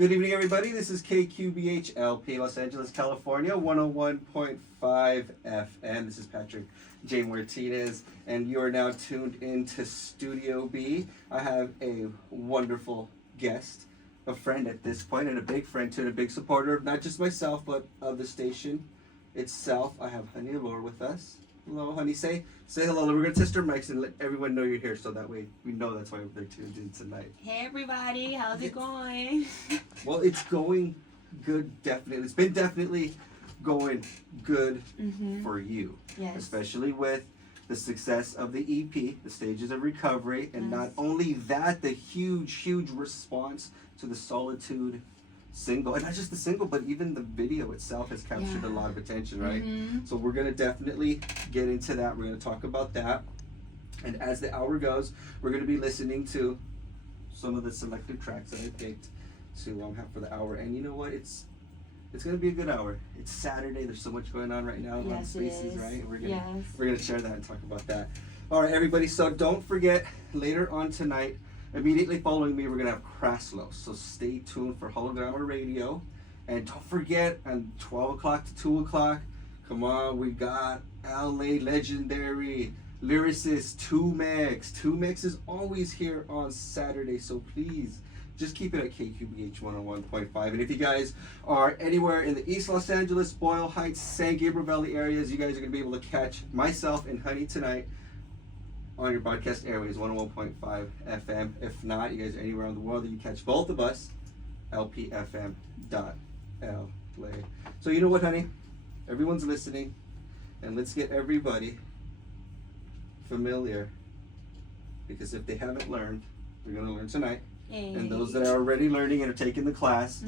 Good evening, everybody. This is KQBH LP, Los Angeles, California, 101.5 FM. This is Patrick J. Martinez, and you are now tuned into Studio B. I have a wonderful guest, a friend at this point, and a big friend too, and a big supporter of not just myself, but of the station itself. I have Honey Allure with us. Hello, honey. Say hello. We're going to test our mics and let everyone know you're here, so that way we know that's why they're tuned in tonight. Hey, everybody. How's it going? Well, it's going good, definitely. It's been definitely going good for you. Yes. Especially with the success of the EP, the Stages of Recovery, and Yes. not only that, the huge response to the Solitude single, and not just the single, but even the video itself has captured a lot of attention, right? So we're going to definitely get into that. We're going to talk about that, and as the hour goes, we're going to be listening to some of the selected tracks that I picked to have for the hour. And you know what, it's going to be a good hour. It's Saturday. There's so much going on right now in a lot of spaces, right? We're going to share that and talk about that. All right, everybody, so don't forget, later on tonight, immediately following me, we're going to have Kraslow. So stay tuned for Holograma Radio. And don't forget, on 12 o'clock to 2 o'clock, come on, we got LA legendary lyricist 2Mex. 2Mex is always here on Saturday, so please just keep it at KQBH 101.5. And if you guys are anywhere in the East Los Angeles, Boyle Heights, San Gabriel Valley areas, you guys are going to be able to catch myself and Honey tonight on your broadcast airways, 101.5 FM. If not, you guys are anywhere around the world, you catch both of us, lpfm.la. So you know what, honey? Everyone's listening, and let's get everybody familiar, because if they haven't learned, they're going to learn tonight. Hey. And those that are already learning and are taking the class,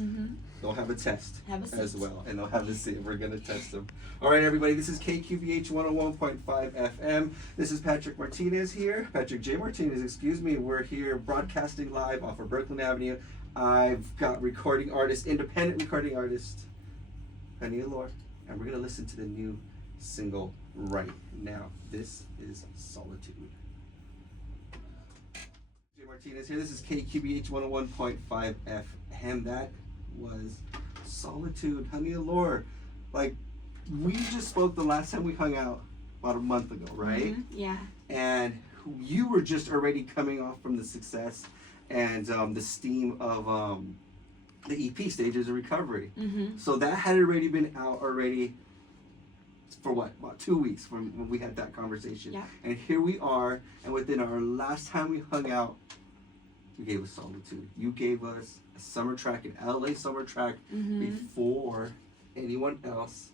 they'll have a test as well, and they'll have a seat. We're going to test them. All right, everybody, this is KQBH 101.5 FM. This is Patrick Martinez here. Patrick J. Martinez, excuse me. We're here broadcasting live off of Brooklyn Avenue. I've got recording artist, independent recording artist, Honey Allure, and we're going to listen to the new single right now. This is Solitude. Martinez here. This is KQBH 101.5 FM. That was Solitude, Honey Allure. Like, we just spoke the last time we hung out about a month ago, right? Yeah. And you were just already coming off from the success and the steam of the EP, Stages of Recovery. So that had already been out for what, about 2 weeks from when we had that conversation. Yeah. And here we are, and within our last time we hung out, you gave us Solitude. You gave us a summer track, an LA summer track, before anyone else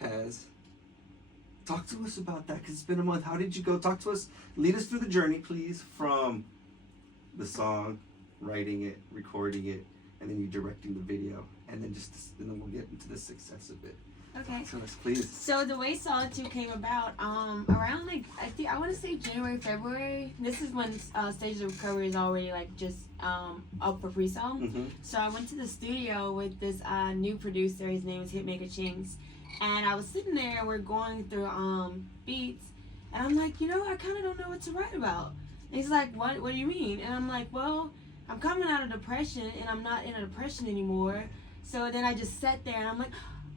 has. Talk to us about that, because it's been a month. How did you go? Talk to us. Lead us through the journey, please, from the song, writing it, recording it, and then you directing the video, and then and then we'll get into the success of it. Okay. Talk to us, please. So the way Solitude came about, around I want to say January, February. This is when Stages of Recovery is already just up for pre-sale. So I went to the studio with this new producer. His name is Hitmaker Chings, and I was sitting there and we're going through beats, and I'm like, I kind of don't know what to write about. And he's like, what do you mean? And I'm like, well, I'm coming out of depression and I'm not in a depression anymore. So then I just sat there and I'm like,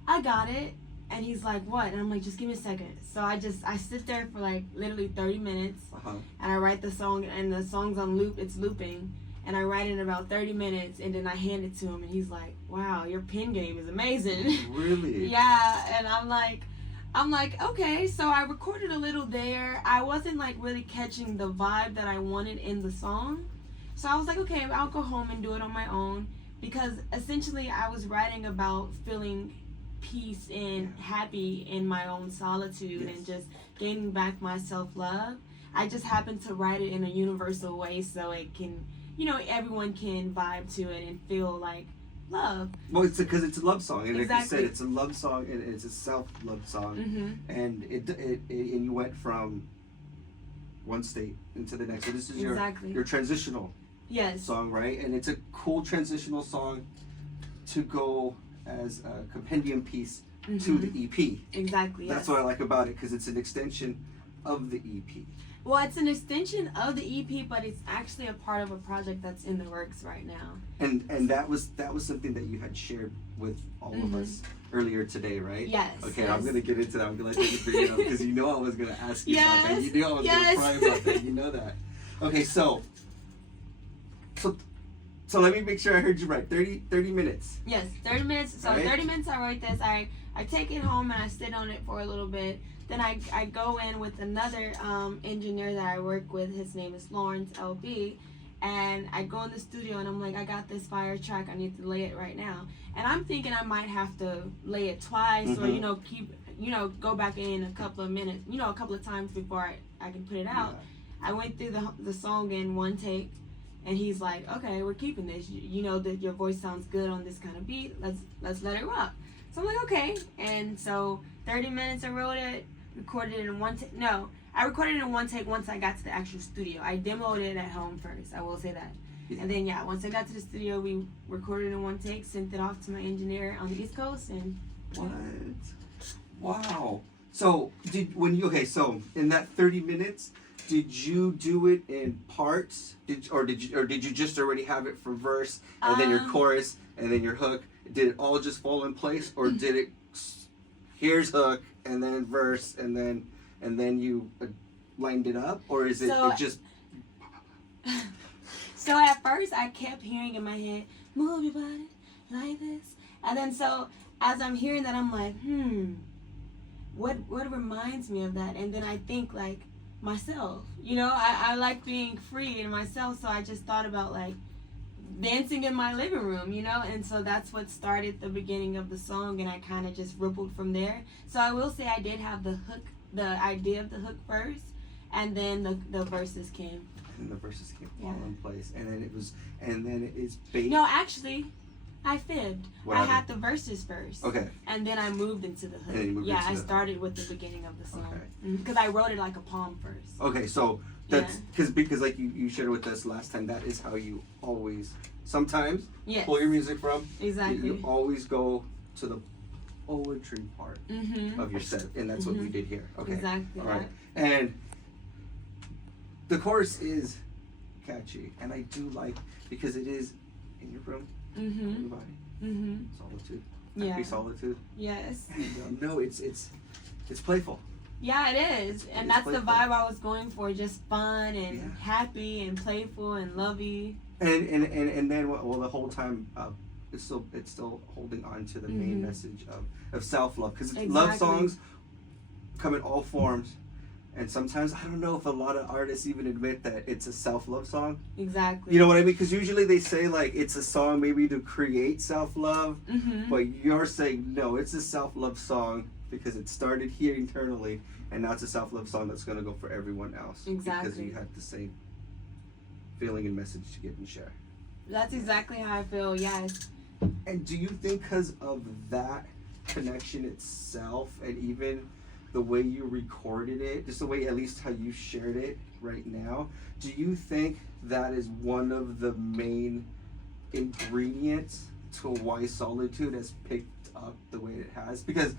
I got it. And he's like, what? And I'm like, just give me a second. So I sit there for literally 30 minutes and I write the song, and the song's on loop, it's looping, and I write it in about 30 minutes, and then I hand it to him and he's like, wow, your pen game is amazing. Really? Yeah. And I'm like, okay. So I recorded a little there. I wasn't really catching the vibe that I wanted in the song. So I was like, okay, I'll go home and do it on my own, because essentially I was writing about feeling peace and happy in my own solitude and just gaining back my self-love. I just happened to write it in a universal way so it can, everyone can vibe to it and feel like love. Well, it's because it's a love song, and like you said, it's a love song, and it's a self-love song, and and you went from one state into the next. So this is your transitional song, right? And it's a cool transitional song to go as a compendium piece to the EP. Exactly. That's what I like about it, because it's an extension of the EP. Well, it's an extension of the EP, but it's actually a part of a project that's in the works right now. And that was something that you had shared with all of us earlier today, right? Yes. Okay, yes. I'm gonna get into that. I'm glad you bring it up because you know I was gonna ask you about that. You knew I was gonna pry about that. You know that. Okay, so let me make sure I heard you right. 30 minutes. Yes, 30 minutes. So right? 30 minutes I write this. I take it home and I sit on it for a little bit. Then I go in with another engineer that I work with. His name is Lawrence LB. And I go in the studio and I'm like, I got this fire track. I need to lay it right now. And I'm thinking I might have to lay it twice or, go back in a couple of minutes, a couple of times before I can put it out. Yeah. I went through the song in one take. And he's like, okay, we're keeping this. You know that your voice sounds good on this kind of beat. Let's let it rock. So I'm like, okay. And so 30 minutes I wrote it, recorded it in one take. No, I recorded it in one take once I got to the actual studio. I demoed it at home first. I will say that. Yeah. And then once I got to the studio, we recorded it in one take, sent it off to my engineer on the East Coast, and what? Wow. So so in that 30 minutes. Did you do it in parts? Did you just already have it for verse and then your chorus and then your hook? Did it all just fall in place, or did it? Here's hook and then verse and then you lined it up, or is it just? So at first I kept hearing in my head, "Move your body like this," and then so as I'm hearing that, I'm like, what reminds me of that? And then I think like. Myself, I like being free in myself, so I just thought about like dancing in my living room, and so that's what started the beginning of the song, and I kind of just rippled from there. So I will say I did have the idea of the hook first, and then the verses came. And the verses came all in place, and then it's based. No, actually, I fibbed. I had the verses first. Okay. And then I moved into the hook. I started with the beginning of the song. Because I wrote it like a poem first. Okay, so that's because like you shared with us last time, that is how you always sometimes pull your music from. Exactly. You always go to the poetry part of your set, and that's what we did here. Okay. Exactly. All right. And the chorus is catchy, and I do like because it is in your room. Everybody. Solitude. Happy solitude. Yes. No, it's playful. Yeah, it is, and that's playful. The vibe I was going for. Just fun and happy and playful and lovey. And then the whole time it's still holding on to the main message of self-love, because love songs come in all forms. And sometimes, I don't know if a lot of artists even admit that it's a self-love song. Exactly. You know what I mean? Because usually they say, like, it's a song maybe to create self-love. But you're saying, no, it's a self-love song because it started here internally. And now it's a self-love song that's going to go for everyone else. Exactly. Because you had the same feeling and message to give and share. That's exactly how I feel, yes. And do you think because of that connection itself, and even the way you recorded it, just the way at least how you shared it right now, do you think that is one of the main ingredients to why Solitude has picked up the way it has? Because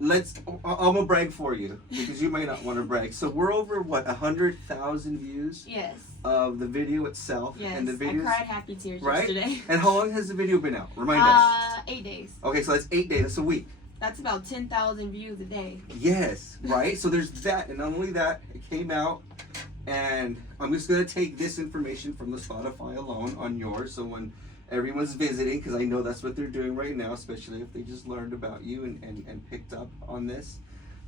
I'm gonna brag for you, because you might not want to brag. So we're over 100,000 views. Yes. Of the video itself. Yes. And the videos, I cried happy tears yesterday. And how long has the video been out? Remind us. 8 days. Okay, so that's 8 days. That's a week. That's about 10,000 views a day. Yes, right? So there's that, and not only that, it came out, and I'm just going to take this information from the Spotify alone on yours, so when everyone's visiting, because I know that's what they're doing right now, especially if they just learned about you and picked up on this,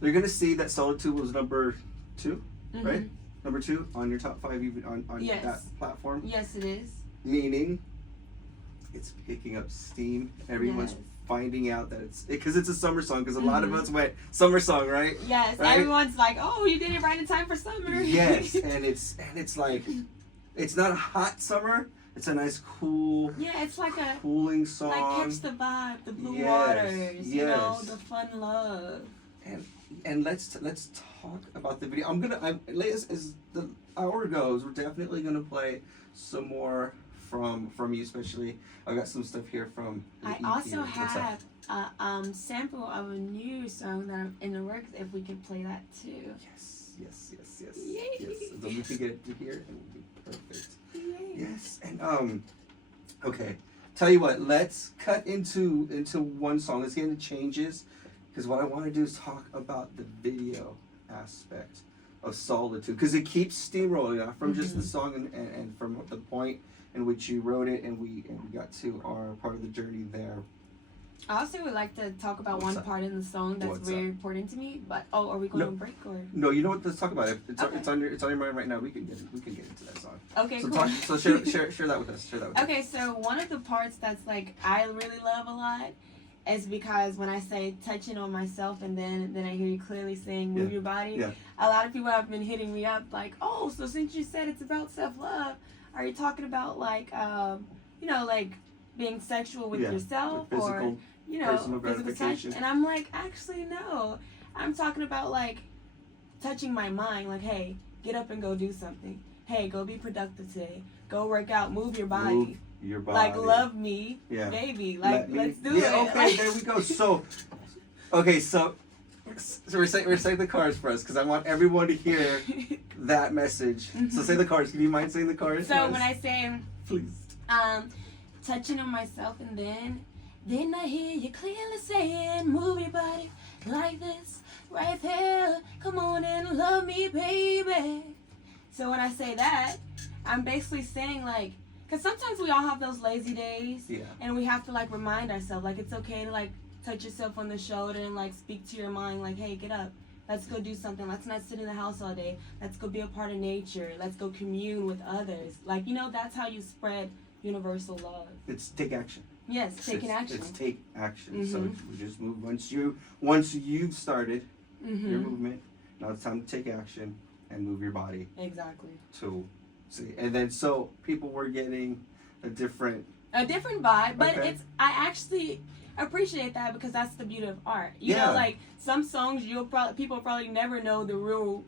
they're going to see that Solitude was number 2, right? Number 2 on your top 5 even on that platform. Yes, it is. Meaning it's picking up steam. Everyone's finding out that because it's a summer song, because a lot of us went summer song, right? Yes, right? Everyone's like, oh, you did it right in time for summer. Yes, and it's like, it's not a hot summer. It's a nice cool. Yeah, it's like a cooling song. Like catch the vibe, the blue waters, you know, the fun love. And let's talk about the video. As the hour goes, we're definitely gonna play some more from you, especially. I got some stuff here from the EP. I also have a sample of a new song that I'm in the works, if we could play that too. Yes. yes. Yay. Yes. So we can get it through here and we'll be perfect. Yay. Yes. And okay. Tell you what, let's cut into one song. Let's get into changes. Because what I want to do is talk about the video aspect of Solitude. Because it keeps steamrolling, not from just the song and from the point in which you wrote it and we got to our part of the journey there. I also would like to talk about What's one up? part in the song that's What's very up? important to me. But are we going to break or? No, you know what? Let's talk about it. It's, Okay. it's on your mind right now. We can get into that song. Okay, So cool. share that with us. Okay, so one of the parts that's like I really love a lot is because when I say touching on myself and then I hear you clearly saying move your body. Yeah. A lot of people have been hitting me up like, oh, so since you said it's about self-love, are you talking about like like being sexual with yourself like physical, or personal physical touch? gratification. And I'm like, actually no. I'm talking about like touching my mind, like, hey, get up and go do something. Hey, go be productive today. Go work out, move your body. Move your body. Like, love me, Yeah. baby. Like, let's do it. Yeah, okay, Like, there we go. So recite the chorus for us, because I want everyone to hear that message. So say the chorus. Can you mind saying the chorus? So when I say, please. touching on myself and then I hear you clearly saying, move your body like this, right there. Come on and love me, baby. So when I say that, I'm basically saying like, because sometimes we all have those lazy days, and we have to like remind ourselves, like it's okay to like touch yourself on the shoulder and like speak to your mind, like, hey, get up, let's go do something. Let's not sit in the house all day. Let's go be a part of nature. Let's go commune with others. Like, that's how you spread universal love. It's take action. Yes, taking action. It's take action. So we just move once you've started your movement. Now it's time to take action and move your body. Exactly. To see, and then so people were getting a different vibe, but Okay. I actually appreciate that because that's the beauty of art. You know, like some songs people probably never know the real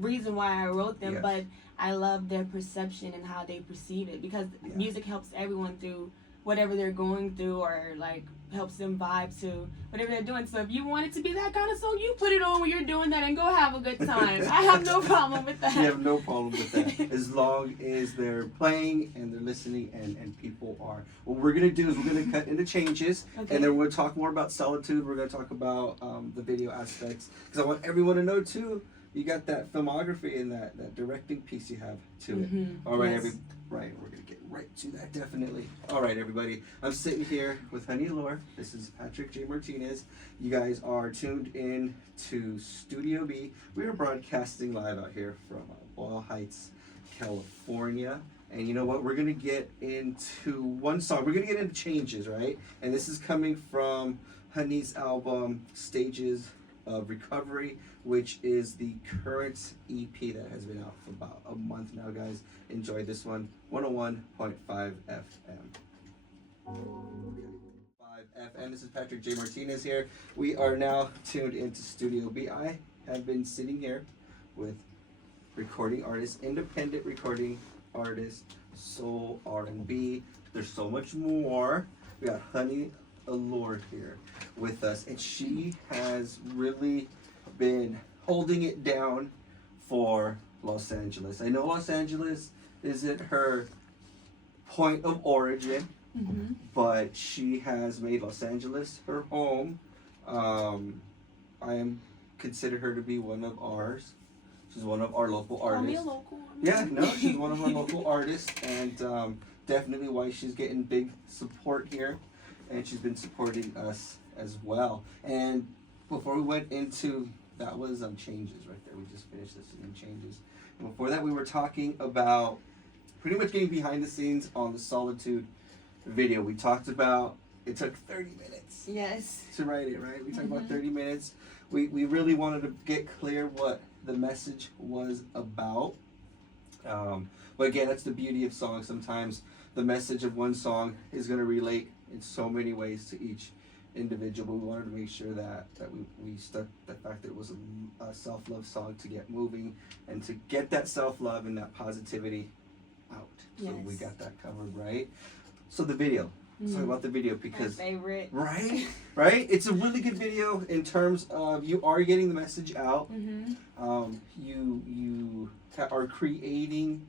reason why I wrote them, but I love their perception and how they perceive it, because music helps everyone through whatever they're going through, or like helps them vibe to whatever they're doing. So if you want it to be that kind of song, you put it on when you're doing that and go have a good time. I have no problem with that. You have no problem with that, as long as they're playing and they're listening and people are. What we're gonna do is we're gonna cut into changes, and then we're gonna talk more about Solitude. We're gonna talk about the video aspects, because I want everyone to know too, you got that filmography and that directing piece you have to it. All right, we're gonna get right to that, definitely. All right, everybody, I'm sitting here with Honey Allure. This is Patrick J. Martinez. You guys are tuned in to Studio B. We are broadcasting live out here from Boyle Heights, California. And you know what? We're gonna get into one song. We're gonna get into changes, right? And this is coming from Honey's album, Stages of Recovery, which is the current EP that has been out for about a month now, guys. Enjoy this one. 101.5 FM. 5 FM. This is Patrick J. Martinez here. We are now tuned into Studio B. I have been sitting here with recording artists, independent recording artists, soul, R&B. There's so much more. We got Honey Allure here with us, and she has really been holding it down for Los Angeles. I know Los Angeles isn't her point of origin, but she has made Los Angeles her home. I consider her to be one of ours. She's one of our local artists. Call me a local. Yeah, no, she's one of our local artists, and definitely why she's getting big support here, and she's been supporting us as well. And before we went into, that was changes right there. We just finished this in changes. And before that, we were talking about pretty much getting behind the scenes on the Solitude video. We talked about it took 30 minutes. Yes. To write it, right? We talked about 30 minutes. We really wanted to get clear what the message was about. But again, that's the beauty of songs. Sometimes the message of one song is going to relate in so many ways to each individual. But we wanted to make sure that we stuck the fact that it was a self-love song to get moving and to get that self-love and that positivity out. So we got that covered, right? So the video. let's talk about the video because my favorite. Right, it's a really good video in terms of you are getting the message out. You are creating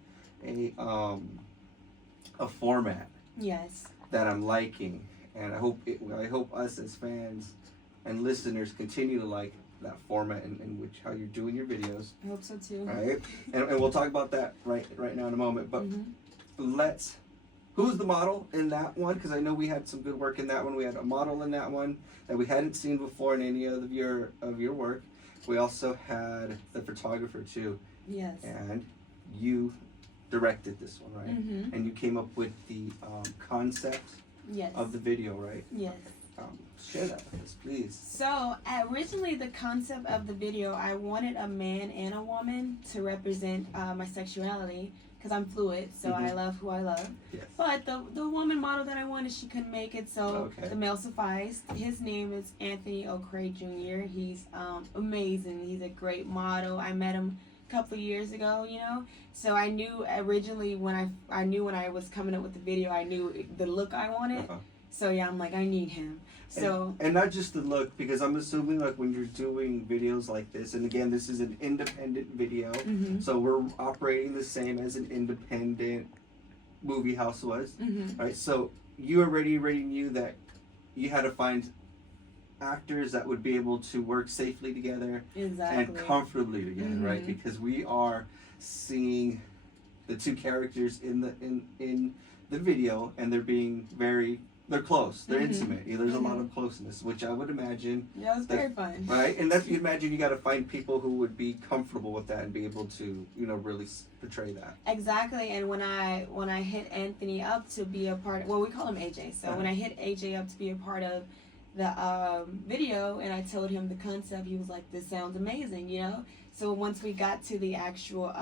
a format that I'm liking, and I hope us as fans and listeners continue to like that format in which how you're doing your videos. I hope so too. Right, and we'll talk about that right now in a moment. But who's the model in that one? Because I know we had some good work in that one. We had a model in that one that we hadn't seen before in any of your work. We also had the photographer too. Yes. And you directed this one, right? And you came up with the concept of the video, right? Yes. Share that with us, please. So originally the concept of the video, I wanted a man and a woman to represent my sexuality because I'm fluid, so I love who I love. Yes. But the woman model that I wanted, she couldn't make it, so the male sufficed. His name is Anthony O'Cray Jr. He's amazing. He's a great model. I met him a couple of years ago, you know. So I knew originally when I was coming up with the video, I knew the look I wanted. So yeah, I'm like, I need him. So and not just the look, because I'm assuming like when you're doing videos like this, and again, this is an independent video, so we're operating the same as an independent movie house was, right? So you already knew that you had to find actors that would be able to work safely together and comfortably together, right? Because we are seeing the two characters in the video, and they're close, they're intimate. There's a lot of closeness, which I would imagine. Yeah, it was very fun. Right, and that's you imagine you got to find people who would be comfortable with that and be able to, really portray that. Exactly, and when I hit Anthony up to be a part, we call him AJ. So when I hit AJ up to be a part of the video, and I told him the concept, he was like, "This sounds amazing," you know. So once we got to the actual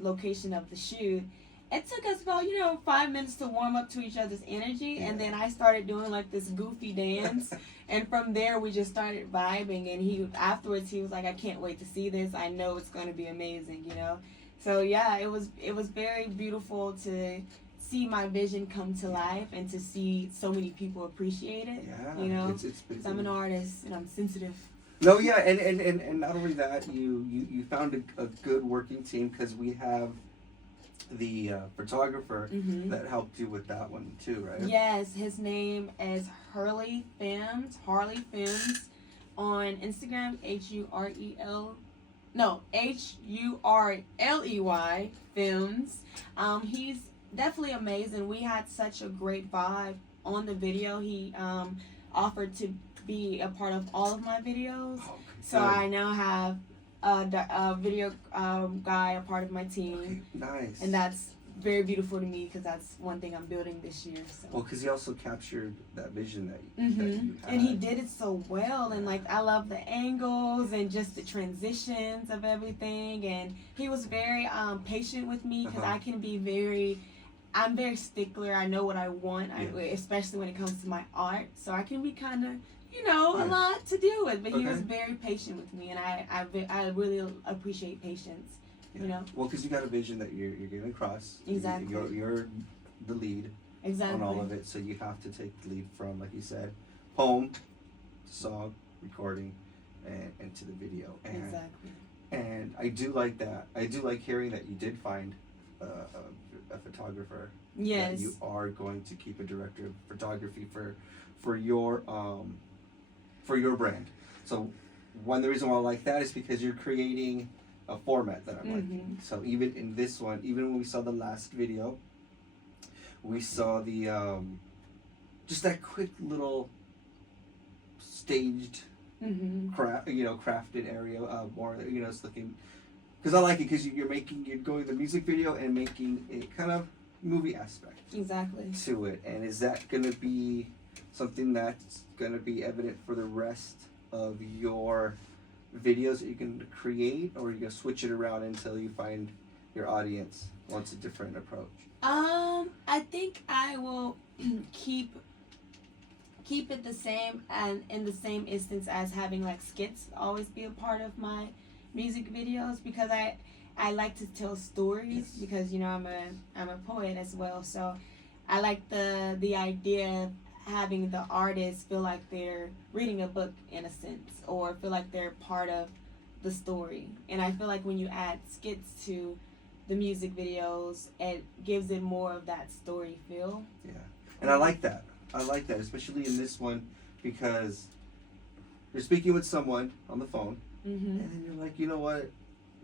location of the shoot, it took us about 5 minutes to warm up to each other's energy, and then I started doing like this goofy dance, and from there we just started vibing. And afterwards he was like, "I can't wait to see this. I know it's going to be amazing," you know. So yeah, it was very beautiful to see my vision come to life and to see so many people appreciate it. Yeah, you know, it's I'm an artist and I'm sensitive. No, yeah, and not only that, you found a good working team, because we have the photographer that helped you with that one too, right? Yes, his name is Harley Films on Instagram. HURLEY Films. He's definitely amazing. We had such a great vibe on the video. He offered to be a part of all of my videos, so I now have a video guy, a part of my team. Nice. And that's very beautiful to me, because that's one thing I'm building this year. So. Well, because he also captured that vision that you had. And he did it so well, and like I love the angles and just the transitions of everything. And he was very patient with me, because I can be I'm very stickler. I know what I want, especially when it comes to my art. So I can be kind of, a lot to deal with. But he was very patient with me, and I really appreciate patience. Well, because you got a vision that you're getting across. Exactly. You're the lead on all of it, so you have to take the lead from, like you said, poem, song, recording, and to the video. And I do like that. I do like hearing that you did find a photographer. Yes. That you are going to keep a director of photography for your brand. So the reason why I like that is because you're creating a format that I'm liking. So even in this one, even when we saw the last video, we saw the just that quick little staged crafted area, more it's looking, because I like it, because you're going the music video and making a kind of movie aspect to it. And is that going to be something that's going to be evident for the rest of your videos that you can create, or are you going to switch it around until you find your audience wants a different approach? I think I will keep it the same, and in the same instance as having like skits always be a part of my music videos, because I like to tell stories, because I'm a poet as well, so I like the idea of having the artist feel like they're reading a book in a sense, or feel like they're part of the story. And I feel like when you add skits to the music videos, it gives it more of that story feel. Yeah, and I like that. I like that, especially in this one, because you're speaking with someone on the phone, and then you're like, you know what,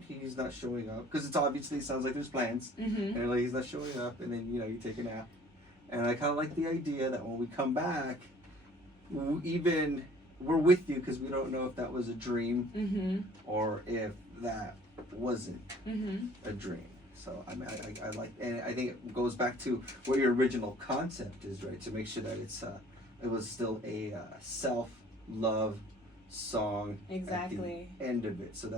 he's not showing up, because it's obviously sounds like there's plans, and you're like, he's not showing up, and then you take a nap. And I kind of like the idea that when we come back, we're with you, because we don't know if that was a dream or if that wasn't a dream. So I mean, I like, and I think it goes back to what your original concept is, right? To make sure that it was still a self-love song Exactly. at the end of it. So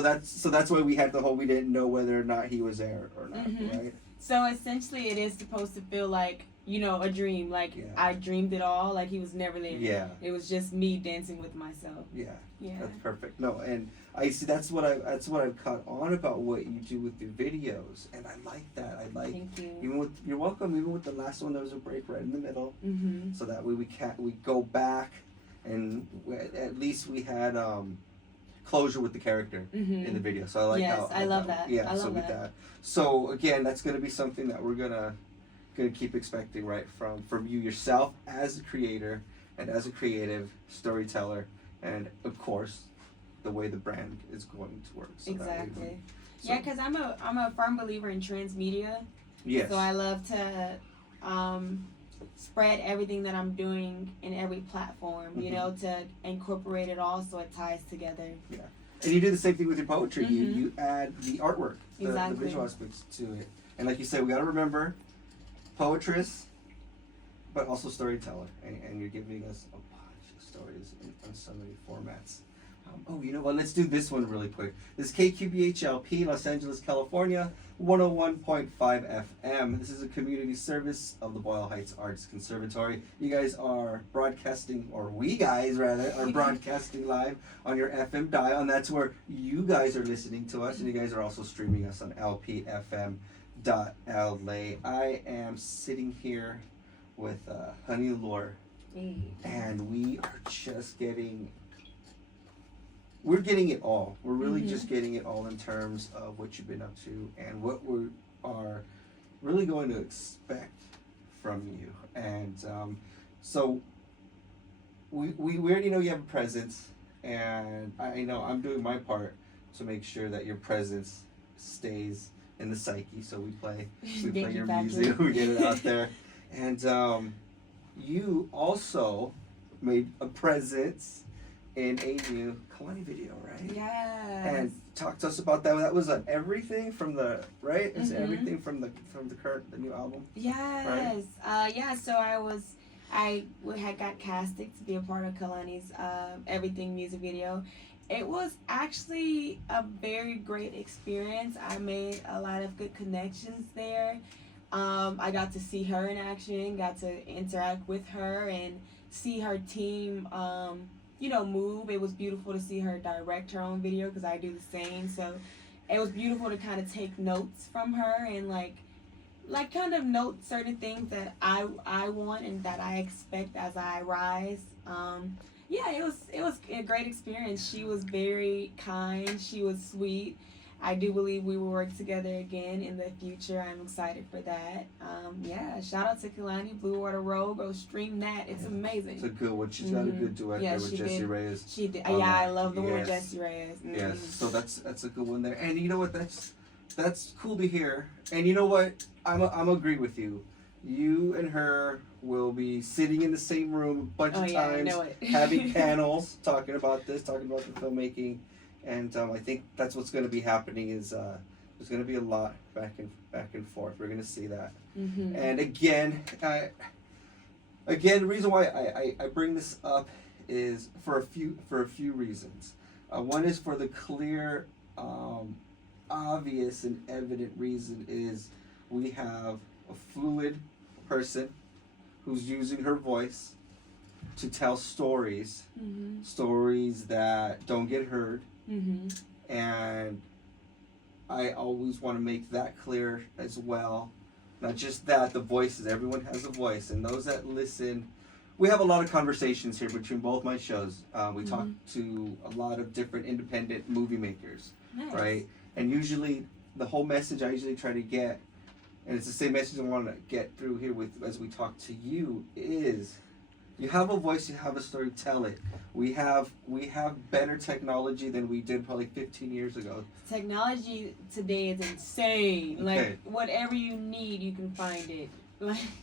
that's why we had the whole, we didn't know whether or not he was there or not, right? So essentially, it is supposed to feel like, a dream. Like, I dreamed it all. Like, he was never there. Yeah. It was just me dancing with myself. Yeah. Yeah. That's perfect. No, and I see that's what I've caught on about what you do with your videos, and I like that. I like. Thank you. You're welcome. Even with the last one, there was a break right in the middle, so that way we go back, and at least we had closure with the character in the video. So I like how. I love that. Yeah. I love so with that. So again, that's gonna be something that we're gonna keep expecting, right, from you yourself as a creator and as a creative storyteller, and of course the way the brand is going to work. So exactly. Yeah, because I'm a firm believer in transmedia. Yes. So I love to spread everything that I'm doing in every platform, to incorporate it all so it ties together. Yeah. And you do the same thing with your poetry. You add the artwork, the visual aspects to it. And like you said, we got to remember, poetress, but also storyteller. And you're giving us a bunch of stories in so many formats. You know what? Let's do this one really quick. This is KQBHLP, Los Angeles, California, 101.5 FM. This is a community service of the Boyle Heights Arts Conservatory. You guys are broadcasting, or we guys rather, are broadcasting live on your FM dial, and that's where you guys are listening to us, and you guys are also streaming us on lpfm.la. I am sitting here with Honey Allure, and we are just getting... We're getting it all. We're really just getting it all in terms of what you've been up to and what we are really going to expect from you. And so we already know you have a presence, and I know I'm doing my part to make sure that your presence stays in the psyche. So we play your music, we get it out there. And you also made a presence in a new Kehlani video, right? Yes. And talk to us about that. That was everything from the right. It's everything from the new album. Yes. Right? So I had got casted to be a part of Kehlani's Everything music video. It was actually a very great experience. I made a lot of good connections there. I got to see her in action. Got to interact with her and see her team. Move. It was beautiful to see her direct her own video, because I do the same. So it was beautiful to kind of take notes from her and like kind of note certain things that I want and that I expect as I rise. It was a great experience. She was very kind. She was sweet. I do believe we will work together again in the future. I'm excited for that. Shout out to Kehlani, Blue Water Road. Go stream that. It's amazing. It's a good one. She's got a good duet there with Jessie Reyes. She did. I love the one with Jessie Reyes. Yes, so that's a good one there. And you know what? That's cool to hear. And you know what? I'm agree with you. You and her will be sitting in the same room a bunch of times, having panels, talking about the filmmaking. And I think that's what's going to be happening is there's going to be a lot back and forth. We're going to see that. And again, the reason why I bring this up is for a few reasons. One is for the clear, obvious, and evident reason is we have a fluid person who's using her voice to tell stories, stories that don't get heard. And I always want to make that clear as well, Not just that, the voices. Everyone has a voice, and those that listen. We have a lot of conversations here between both my shows. We talk to a lot of different independent movie makers, right? And usually, the whole message I usually try to get, and it's the same message I want to get through here with as we talk to you, is you have a voice, you have a story, tell it. We have better technology than we did probably 15 years ago. Technology today is insane. Okay. Like whatever you need, you can find it.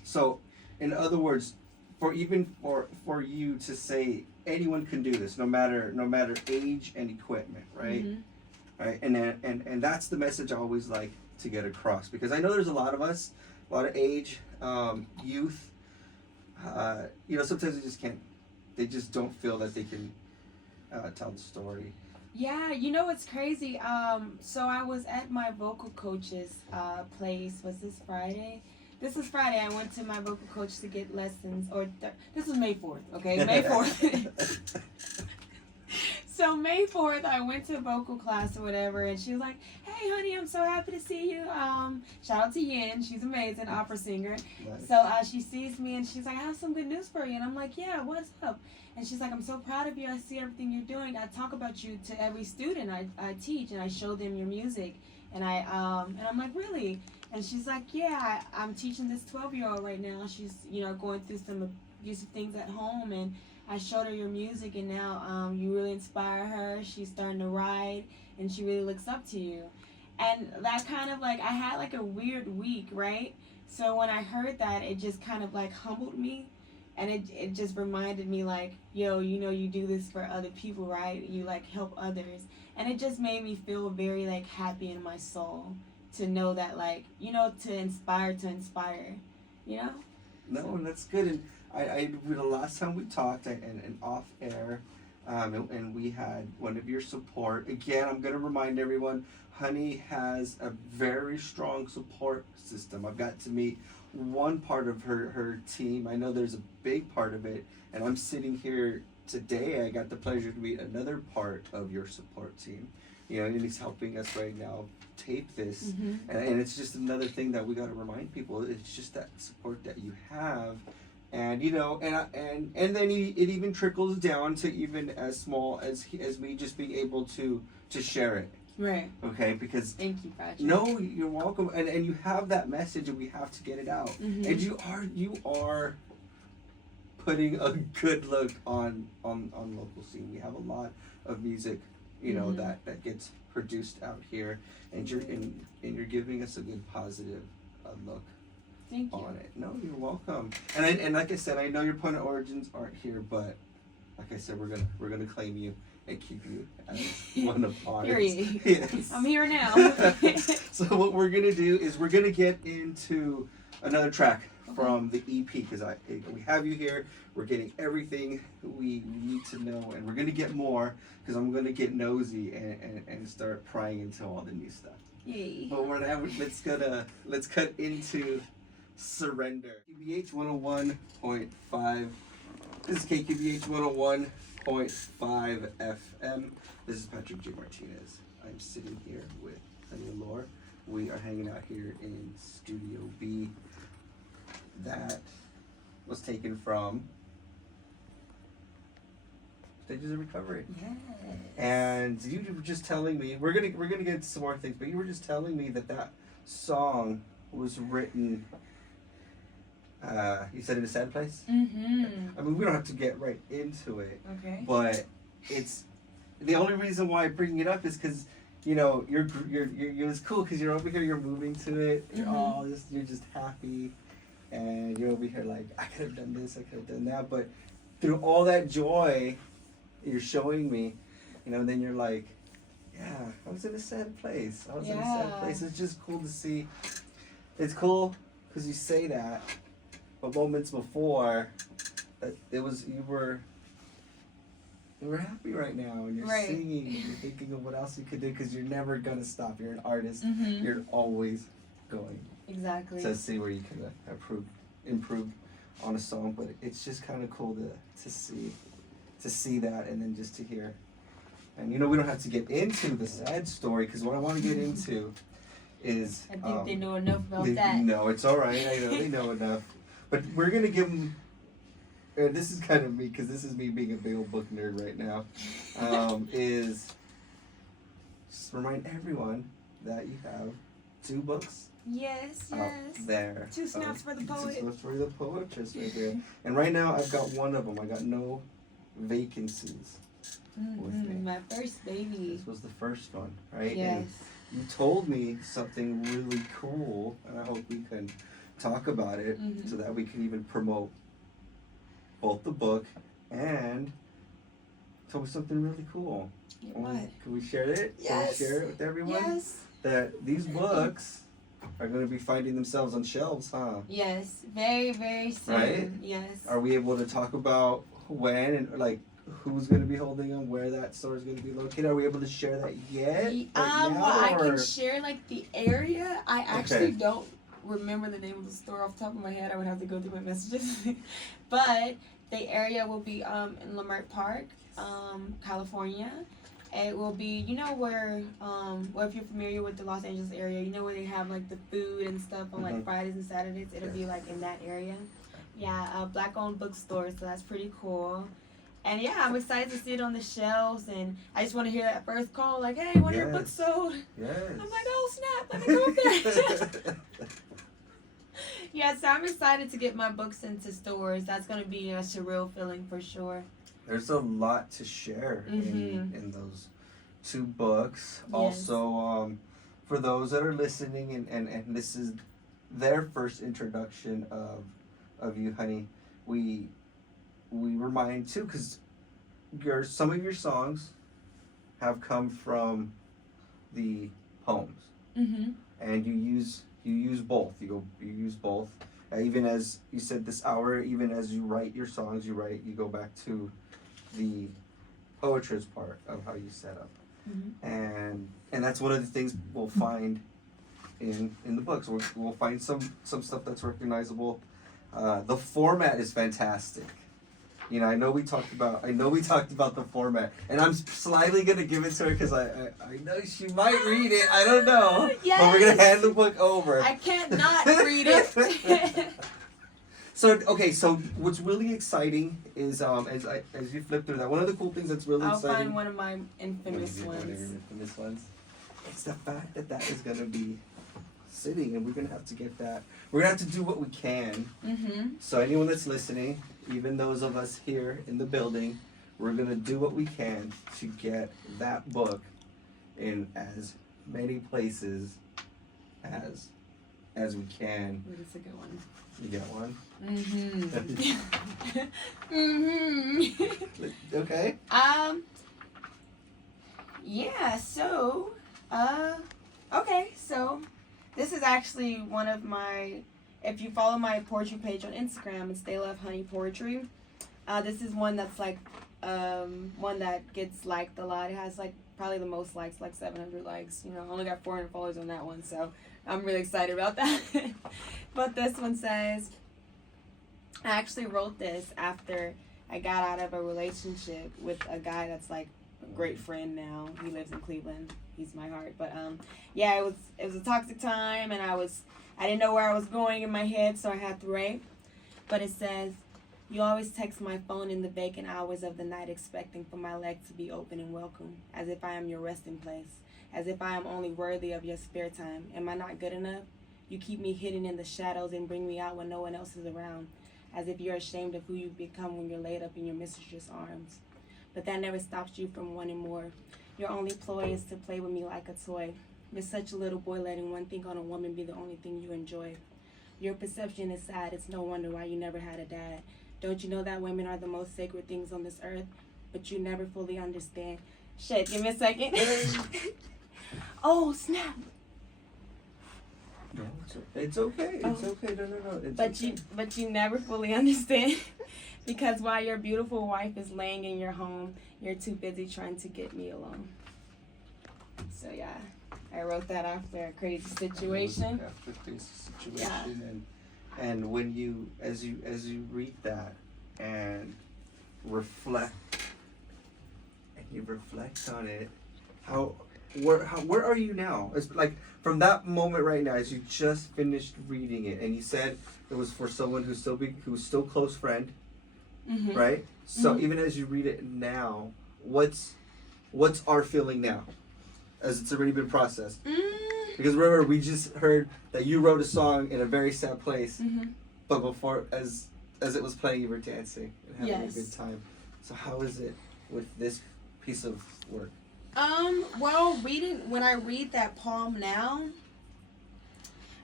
So, in other words, for you to say anyone can do this, no matter age and equipment, right? Right, and that's the message I always like to get across, because I know there's a lot of us, a lot of age, youth. Sometimes they just don't feel that they can tell the story. Yeah, it's crazy. So I was at my vocal coach's place. Was this Friday? This was Friday. I went to my vocal coach to get lessons. This was May 4th, okay? May 4th. So May 4th, I went to vocal class or whatever, and she was like, "Hey, honey, I'm so happy to see you." Shout out to Yin. She's amazing, opera singer. Nice. So she sees me, and she's like, "I have some good news for you." And I'm like, "Yeah, what's up?" And she's like, "I'm so proud of you. I see everything you're doing. I talk about you to every student I teach, and I show them your music." And I'm like, "Really?" And she's like, "Yeah, I'm teaching this 12-year-old right now. She's, going through some abusive things at home, and I showed her your music, and now you really inspire her. She's starting to write, and she really looks up to you." And that kind of I had a weird week, right? So when I heard that, it just kind of humbled me, and it just reminded me yo, you do this for other people, right? You help others, and it just made me feel very happy in my soul to know that to inspire, No, that's good. And I the last time we talked and off air, and we had one of your support. Again, I'm going to remind everyone, Honey has a very strong support system. I've got to meet one part of her team. I know there's a big part of it, and I'm sitting here today. I got the pleasure to meet another part of your support team. And he's helping us right now tape this, and it's just another thing that we got to remind people. It's just that support that you have. And and then it even trickles down to even as small as me just being able to share it. Right. Okay, because thank you, Patrick. No, you're welcome. And you have that message, and we have to get it out. And you are putting a good look on local scene. We have a lot of music, that gets produced out here, and you're giving us a good positive look. Thank you. On it. No, you're welcome. And like I said, I know your point of origins aren't here, but like I said, we're gonna claim you and keep you as one of ours. Yes. I'm here now. So what we're gonna do is we're gonna get into another track from the EP, because we have you here. We're getting everything we need to know, and we're gonna get more, because I'm gonna get nosy and start prying into all the new stuff. Yay. But let's cut into Surrender. KBH 101.5. This is KQBH 101.5 FM. This is Patrick J. Martinez. I'm sitting here with Honey Allure. We are hanging out here in Studio B. That was taken from Stages of Recovery. Yes. And you were just telling me, we're gonna get into some more things, but you were just telling me that song was written. You said in a sad place? I mean, we don't have to get right into it. Okay. But it's the only reason why I bring it up is because you're it's cool because you're over here, you're moving to it, you're just happy, and you're over here like, I could have done this, I could have done that, but through all that joy you're showing me, then you're like, yeah, I was in a sad place. In a sad place. It's just cool to see. It's cool because you say that. But moments before, you were happy right now, and you're singing, and you're thinking of what else you could do, because you're never gonna stop. You're an artist. You're always going. Exactly. To see where you can improve on a song, but it's just kind of cool to see that, and then just to hear. And we don't have to get into the sad story, because what I want to get into is... I think they know enough about that. No, it's all right. I know they know enough. But we're going to give them... this is kind of me, because this is me being a big old book nerd right now. Is just remind everyone that you have 2 books. Yes. There. 2 snaps for the poet. 2 snaps for the poetess right there. And right now I've got one of them. I got no vacancies with me. My first baby. This was the first one, right? Yes. And you told me something really cool, and I hope we can talk about it so that we can even promote both the book and told me something really cool. What? Can we share it? Yes. Can we share it with everyone? Yes. That these books are going to be finding themselves on shelves, huh? Yes. Very, very soon. Right? Yes. Are we able to talk about when and like who's going to be holding them, where that store is going to be located? Are we able to share that yet? Right now, well, I or? can share like the area. I actually don't remember the name of the store off the top of my head. I would have to go through my messages. But the area will be in Leimert Park, California. It will be, you know where, well, if you're familiar with the Los Angeles area, you know where they have like the food and stuff on like Fridays and Saturdays. It'll be like in that area. Yeah, a black-owned bookstore, so that's pretty cool. And yeah, I'm excited to see it on the shelves, and I just want to hear that first call, like, hey, one of your books sold. Yes. I'm like, oh snap, let me go up there. Yeah, so I'm excited to get my books into stores. That's going to be a surreal feeling for sure. There's a lot to share in those 2 books. Yes. Also, for those that are listening, and this is their first introduction of you, honey, we remind too, because some of your songs have come from the poems, and you use both. You use both. Even as you said this hour, even as you write your songs, you go back to the poetry's part of how you set up, and that's one of the things we'll find in the books. We'll find some stuff that's recognizable. The format is fantastic. You know, I know we talked about the format, and I'm slightly gonna give it to her because I know she might read it. I don't know, yes. But we're gonna hand the book over. I can't not read it. So what's really exciting is as you flip through that, one of the cool things that's really exciting. I'll find one of my infamous ones. It's the fact that is gonna be sitting, and we're gonna have to get that. We're gonna have to do what we can. So anyone that's listening, even those of us here in the building, we're gonna do what we can to get that book in as many places as we can. That's a good one. You get one? Okay. Yeah, so okay, so this is actually one of my, if you follow my poetry page on Instagram, it's They Love Honey Poetry. This is one that's like one that gets liked a lot. It has like probably the most likes, like 700 likes. You know, I only got 400 followers on that one, so I'm really excited about that. But this one says, I actually wrote this after I got out of a relationship with a guy that's like a great friend now. He lives in Cleveland. He's my heart. But yeah, it was a toxic time, and I didn't know where I was going in my head, so I had to write. But it says, you always text my phone in the vacant hours of the night, expecting for my leg to be open and welcome, as if I am your resting place, as if I am only worthy of your spare time. Am I not good enough? You keep me hidden in the shadows and bring me out when no one else is around, as if you're ashamed of who you've become when you're laid up in your mistress's arms. But that never stops you from wanting more. Your only ploy is to play with me like a toy. You're such a little boy, letting one thing on a woman be the only thing you enjoy. Your perception is sad. It's no wonder why you never had a dad. Don't you know that women are the most sacred things on this earth? But you never fully understand. Shit, give me a second. Oh, snap. No, it's okay. It's okay. No. But you never fully understand. Because while your beautiful wife is laying in your home, you're too busy trying to get me alone. So yeah, I wrote that after a crazy situation. After a crazy situation, and when you, as you read that and reflect on it, where are you now? It's like from that moment right now, as you just finished reading it, and you said it was for someone who's still close friend, right? So even as you read it now, what's our feeling now, as it's already been processed? Because remember, we just heard that you wrote a song in a very sad place, but before, as it was playing, you were dancing and having a good time. So how is it with this piece of work? Well, when I read that poem now,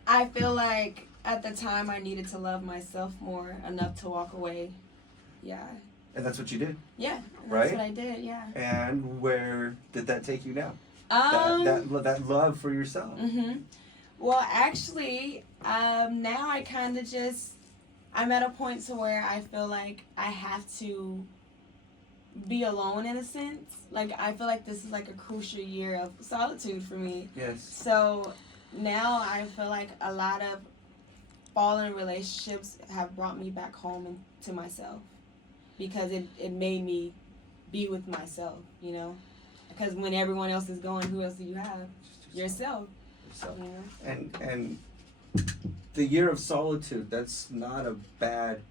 I feel like at the time I needed to love myself more enough to walk away. Yeah. And that's what you did? Yeah. Right? That's what I did, yeah. And where did that take you now? That love for yourself. Well, actually, now I kind of I'm at a point to where I feel like I have to be alone in a sense. Like, I feel like this is like a crucial year of solitude for me. Yes. So now I feel like a lot of fallen relationships have brought me back home to myself, because it made me be with myself, you know? Because when everyone else is going, who else do you have? Yourself. So, you know? And the year of solitude, that's not a bad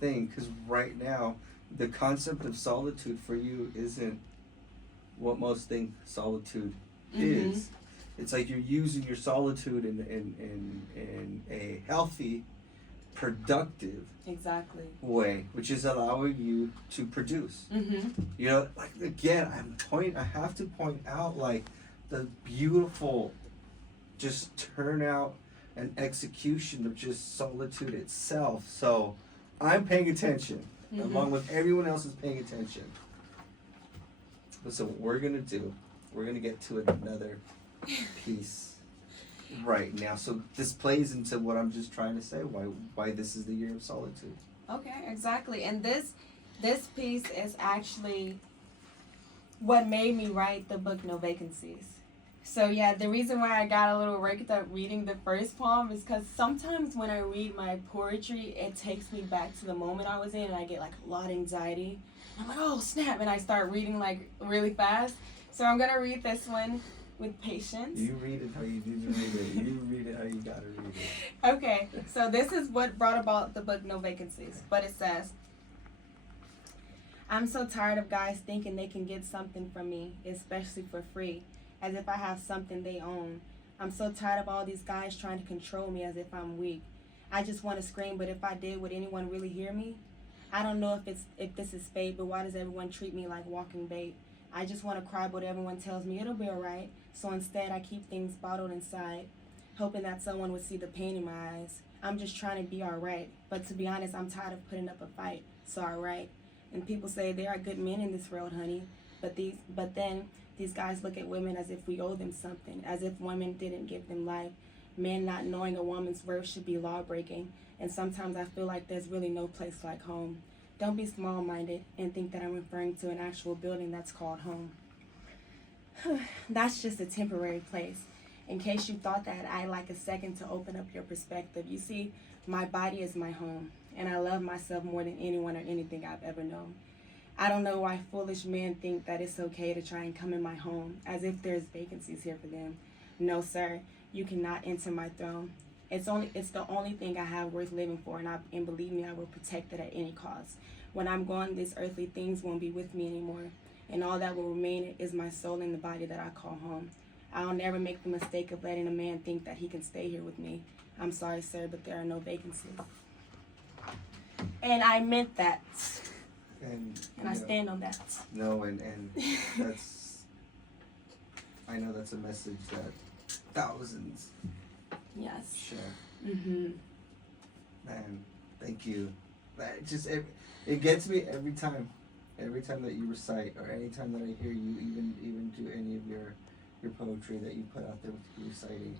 thing, because right now the concept of solitude for you isn't what most think solitude is. It's like you're using your solitude in a healthy, productive way, which is allowing you to produce. You know, like, again, I have to point out, like, the beautiful just turnout and execution of just solitude itself. So I'm paying attention, along with everyone else is paying attention. So what we're gonna do, we're gonna get to another piece right now. So this plays into what I'm just trying to say, why this is the year of solitude. Okay, exactly. And this piece is actually what made me write the book No Vacancies. So yeah, the reason why I got a little worked up reading the first poem is because sometimes when I read my poetry, it takes me back to the moment I was in, and I get like a lot of anxiety. I'm like, oh snap, and I start reading like really fast. So I'm gonna read this one with patience. You read it how you need to read it. You read it how you gotta read it. Okay, so this is what brought about the book No Vacancies. But it says, I'm so tired of guys thinking they can get something from me, especially for free, as if I have something they own. I'm so tired of all these guys trying to control me as if I'm weak. I just want to scream, but if I did, would anyone really hear me? I don't know if this is fate, but why does everyone treat me like walking bait? I just want to cry, but everyone tells me it'll be alright. So instead, I keep things bottled inside, hoping that someone would see the pain in my eyes. I'm just trying to be alright, but to be honest, I'm tired of putting up a fight. So alright. And people say there are good men in this world, honey, but then these guys look at women as if we owe them something, as if women didn't give them life. Men not knowing a woman's worth should be law-breaking, and sometimes I feel like there's really no place like home. Don't be small-minded and think that I'm referring to an actual building that's called home. That's just a temporary place. In case you thought that, I'd like a second to open up your perspective. You see, my body is my home, and I love myself more than anyone or anything I've ever known. I don't know why foolish men think that it's okay to try and come in my home, as if there's vacancies here for them. No, sir, you cannot enter my throne. It's the only thing I have worth living for, and believe me, I will protect it at any cost. When I'm gone, these earthly things won't be with me anymore, and all that will remain is my soul and the body that I call home. I'll never make the mistake of letting a man think that he can stay here with me. I'm sorry, sir, but there are no vacancies. And I meant that. And I stand on that. No, and that's, I know that's a message that thousands share. Man, thank you. That just, it gets me every time that you recite, or any time that I hear you even do any of your poetry that you put out there with reciting.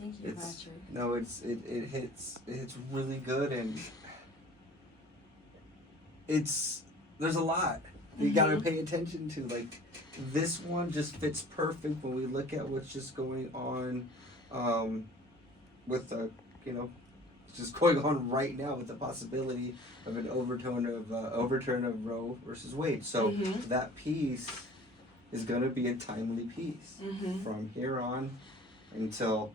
Thank you, Patrick. No, it hits really good, and there's a lot you gotta pay attention to. Like, this one just fits perfect when we look at what's just going on with just going on right now, with the possibility of an overturn of Roe versus Wade. So that piece is going to be in timely piece Mm-hmm. from here on until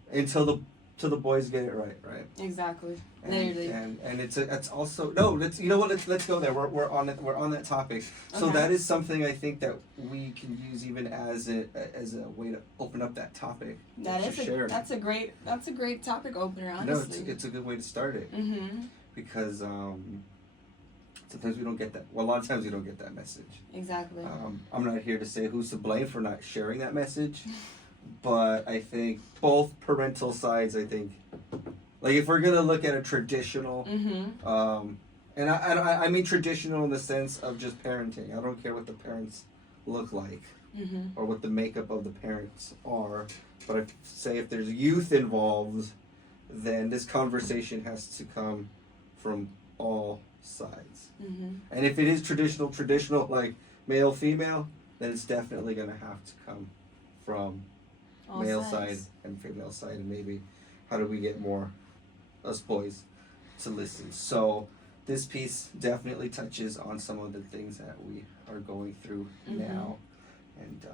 the boys get it right. Exactly. And, Literally. and it's also no. Let's let's go there. We're on it. We're on that topic. So Okay. that is something I think that we can use even as a way to open up that topic. That's a great topic opener, honestly. No, it's a good way to start it Mm-hmm. because sometimes we don't get that. Well, a lot of times we don't get that message. Exactly. I'm not here to say who's to blame for not sharing that message, but I think both parental sides. I think, like, if we're gonna look at a traditional, Mm-hmm. and I mean traditional in the sense of just parenting. I don't care what the parents look like Mm-hmm. or what the makeup of the parents are, but if there's youth involved, then this conversation has to come from all sides. Mm-hmm. And if it is traditional, like male, female, then it's definitely going to have to come from All male sides. side and female side. And maybe how do we get more us boys to listen? So this piece definitely touches on some of the things that we are going through now. And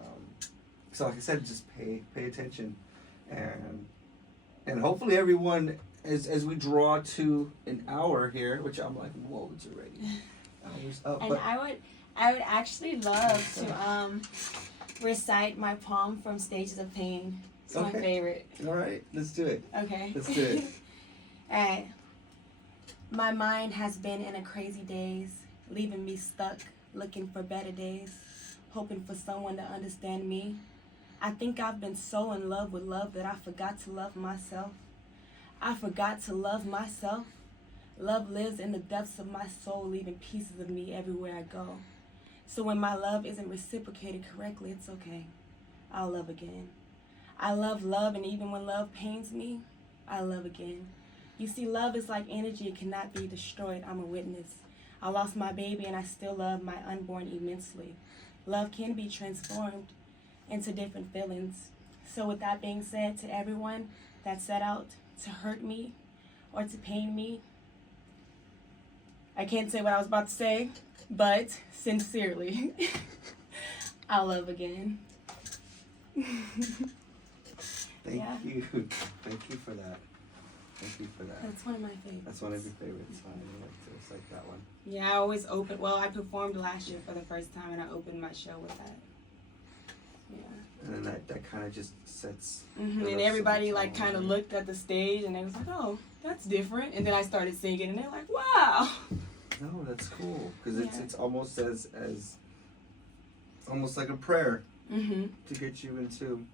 so like I said, just pay attention. And hopefully everyone, as we draw to an hour here, which I'm like, whoa, it's already hours up. And But I would actually love to recite my poem from Stages of Pain. It's my Okay. favorite. all right, let's do it. Okay. Let's do it. Alright. My mind has been in a crazy daze, leaving me stuck, looking for better days, hoping for someone to understand me. I think I've been so in love with love that I forgot to love myself. I forgot to love myself. Love lives in the depths of my soul, leaving pieces of me everywhere I go. So when my love isn't reciprocated correctly, it's okay. I'll love again. I love love, and even when love pains me, I love again. You see, love is like energy. It cannot be destroyed. I'm a witness. I lost my baby, and I still love my unborn immensely. Love can be transformed into different feelings. So with that being said, to everyone that set out to hurt me or to pain me, I can't say what I was about to say, but sincerely, I'll love again. Thank Yeah. you. Thank you for that. Thank you for that. That's one of my favorites. That's one of your favorites. I like that one. Yeah, I always I performed last year for the first time, and I opened my show with that. Yeah. And then that kind of just sets. Mm-hmm. And everybody like kind of looked at the stage, and they was like, "Oh, that's different." And then I started singing, and they're like, "Wow." No, that's cool because Yeah. it's almost as almost like a prayer Mm-hmm. to get you into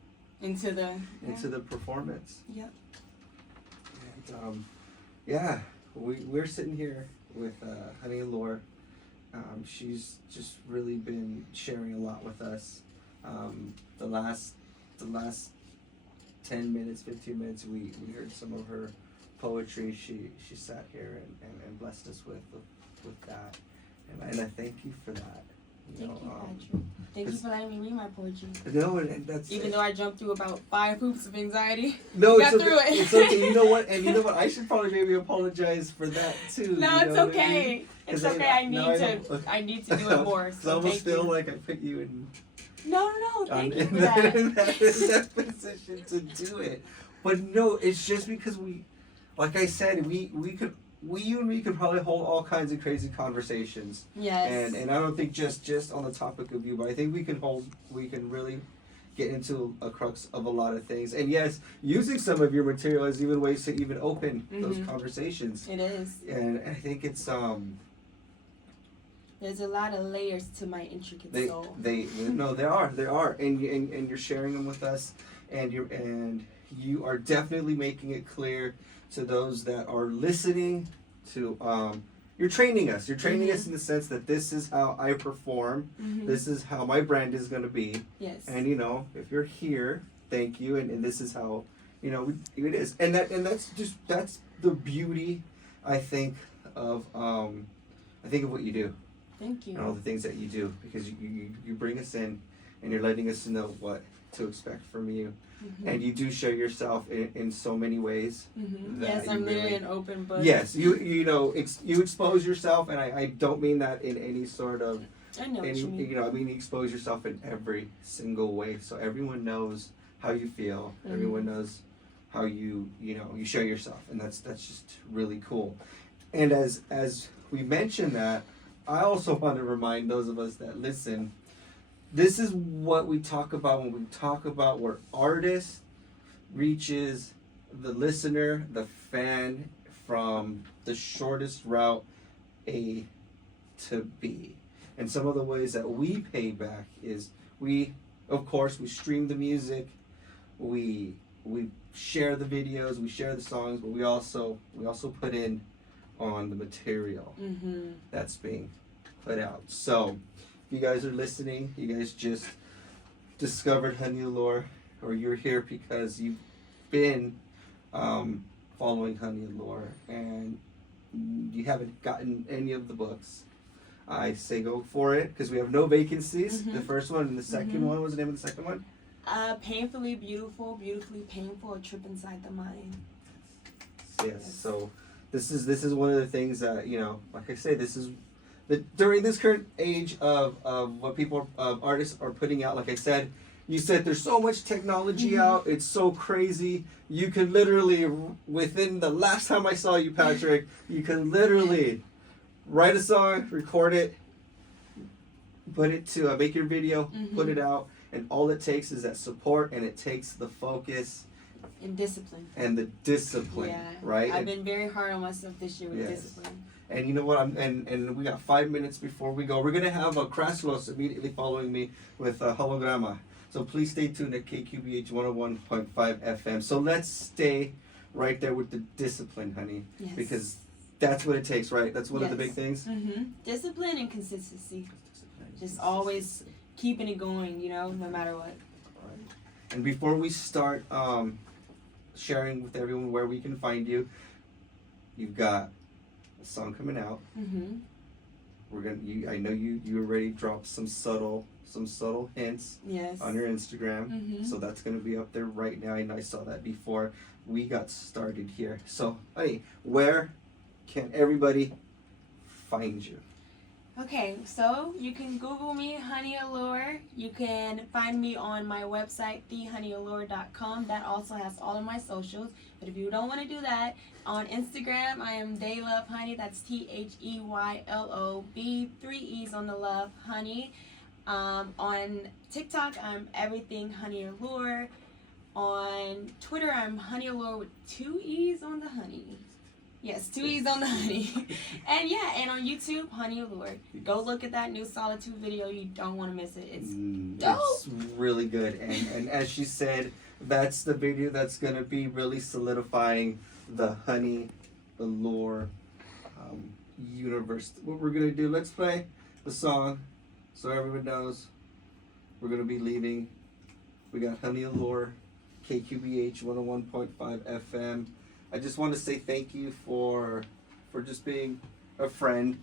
the performance. Yep. And we're sitting here with Honey Allure. She's just really been sharing a lot with us. The last 10 minutes, 15 minutes, we heard some of her poetry. She sat here and blessed us with that, and I thank you for that. Thank you, Patrick. Thank you for letting me read my poetry. No, and that's Even though I jumped through about 5 hoops of anxiety. no, got it's through okay. it. It's okay. You know what? And you know what? I should probably maybe apologize for that too. No, you it's know what I okay. mean? It's 'Cause okay. I need to do it more. Because I So almost thank feel you. like I put you in No. Thank you in for that. that position to do it. But no, it's just because like I said, you and me could probably hold all kinds of crazy conversations. Yes. And I don't think just on the topic of you, but I think we can really get into a crux of a lot of things. And yes, using some of your material as even ways to even open those conversations. It is. And I think it's There's a lot of layers to my intricate soul. there are, and you're sharing them with us, and you are definitely making it clear to those that are listening to you're training us in the sense that this is how I perform, this is how my brand is going to be. Yes. And if you're here, thank you, and this is how it is, and that's the beauty, I think of what you do. Thank you. And all the things that you do, because you bring us in and you're letting us know what to expect from you. Mm-hmm. And you do show yourself in so many ways. Mm-hmm. that Yes, you I'm really- literally an open book. Yes, you know you expose yourself, and I don't mean that in any sort of I know what any you mean. I mean you expose yourself in every single way, so everyone knows how you feel. Mhm. Everyone knows how you show yourself, and that's just really cool. And as we mentioned that, I also want to remind those of us that listen. This is what we talk about when we talk about where artist reaches the listener, the fan, from the shortest route A to B. And some of the ways that we pay back is we stream the music, we share the videos, we share the songs, but we also put in on the material Mm-hmm. that's being put out. So if you guys are listening, you guys just discovered Honey Allure, or you're here because you've been following Honey Allure and you haven't gotten any of the books, I say go for it, because we have no vacancies. Mhm. The first one and the 2nd one, what was the name of the second one? Painfully beautiful, beautifully painful, a trip inside the mind. Yes. So this is one of the things that, like I say, this is during this current age of what people artists are putting out. Like I said, you said there's so much technology Mhm. out, it's so crazy. You can literally, within the last time I saw you, Patrick, you can literally write a song, record it, put it to make your video, put it out, and all it takes is that support, and it takes the focus And discipline. and the discipline, Yeah. right? I've been very hard on myself this year with Yes. discipline. And you know what? And we got 5 minutes before we go. We're gonna have a Kraslos immediately following me with Holograma. So please stay tuned at KQBH 101.5 FM. So let's stay right there with the discipline, honey, Yes. because that's what it takes, right? That's one of the big Yes. things. Mm-hmm. Discipline and consistency. Just always keeping it going, no matter what. Right. And before we start sharing with everyone where we can find you, you've got a song coming out. Mm-hmm. I know you already dropped some subtle hints Yes. on your Instagram. Mm-hmm. So that's going to be up there right now. And I saw that before we got started here. So, honey, where can everybody find you? Okay, so you can Google me, Honey Allure. You can find me on my website, thehoneyallure.com. That also has all of my socials. But if you don't want to do that, on Instagram, I am They Love Honey. That's THEYLOB, 3 E's on the love, honey. On TikTok, I'm Everything Honey Allure. On Twitter, I'm Honey Allure with 2 E's on the honey. Yes, 2 E's on the honey. and on YouTube, Honey Allure. Go look at that new Solitude video. You don't want to miss it. It's dope. It's really good. And as she said, that's the video that's going to be really solidifying the Honey Allure universe. What we're going to do, let's play the song so everyone knows we're going to be leaving. We got Honey Allure, KQBH 101.5 FM. I just want to say thank you for just being a friend.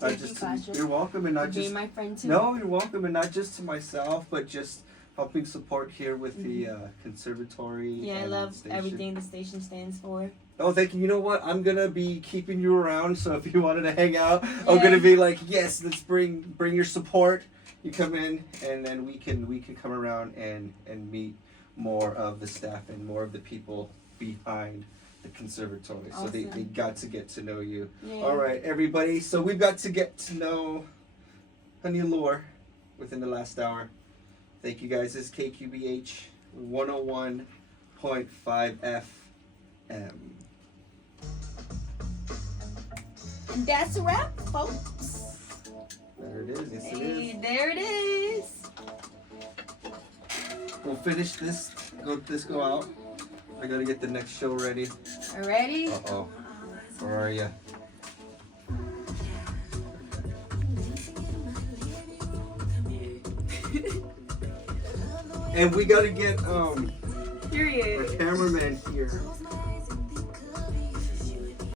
Thank you, Patrick. You're welcome, and not being just my friend too. no, you're welcome, and not just to myself, but just helping support here with the conservatory. Yeah, I and love station. everything the station stands for. Oh, thank you. You know what? I'm gonna be keeping you around, so if you wanted to hang out, I'm Yeah. gonna be like, yes, let's bring your support. You come in, and then we can come around and meet more of the staff and more of the people behind the conservatory. So they Awesome. got to get to know you. Yeah. All right, everybody. So we've got to get to know Honey Allure within the last hour. Thank you guys. This is KQBH 101.5 FM. And that's a wrap, folks. There it is. Yes, it Hey, is. there it is. We'll finish this. Go out. I gotta get the next show ready. Ready? Uh-oh. Where are ya? And we gotta get our Period. cameraman here.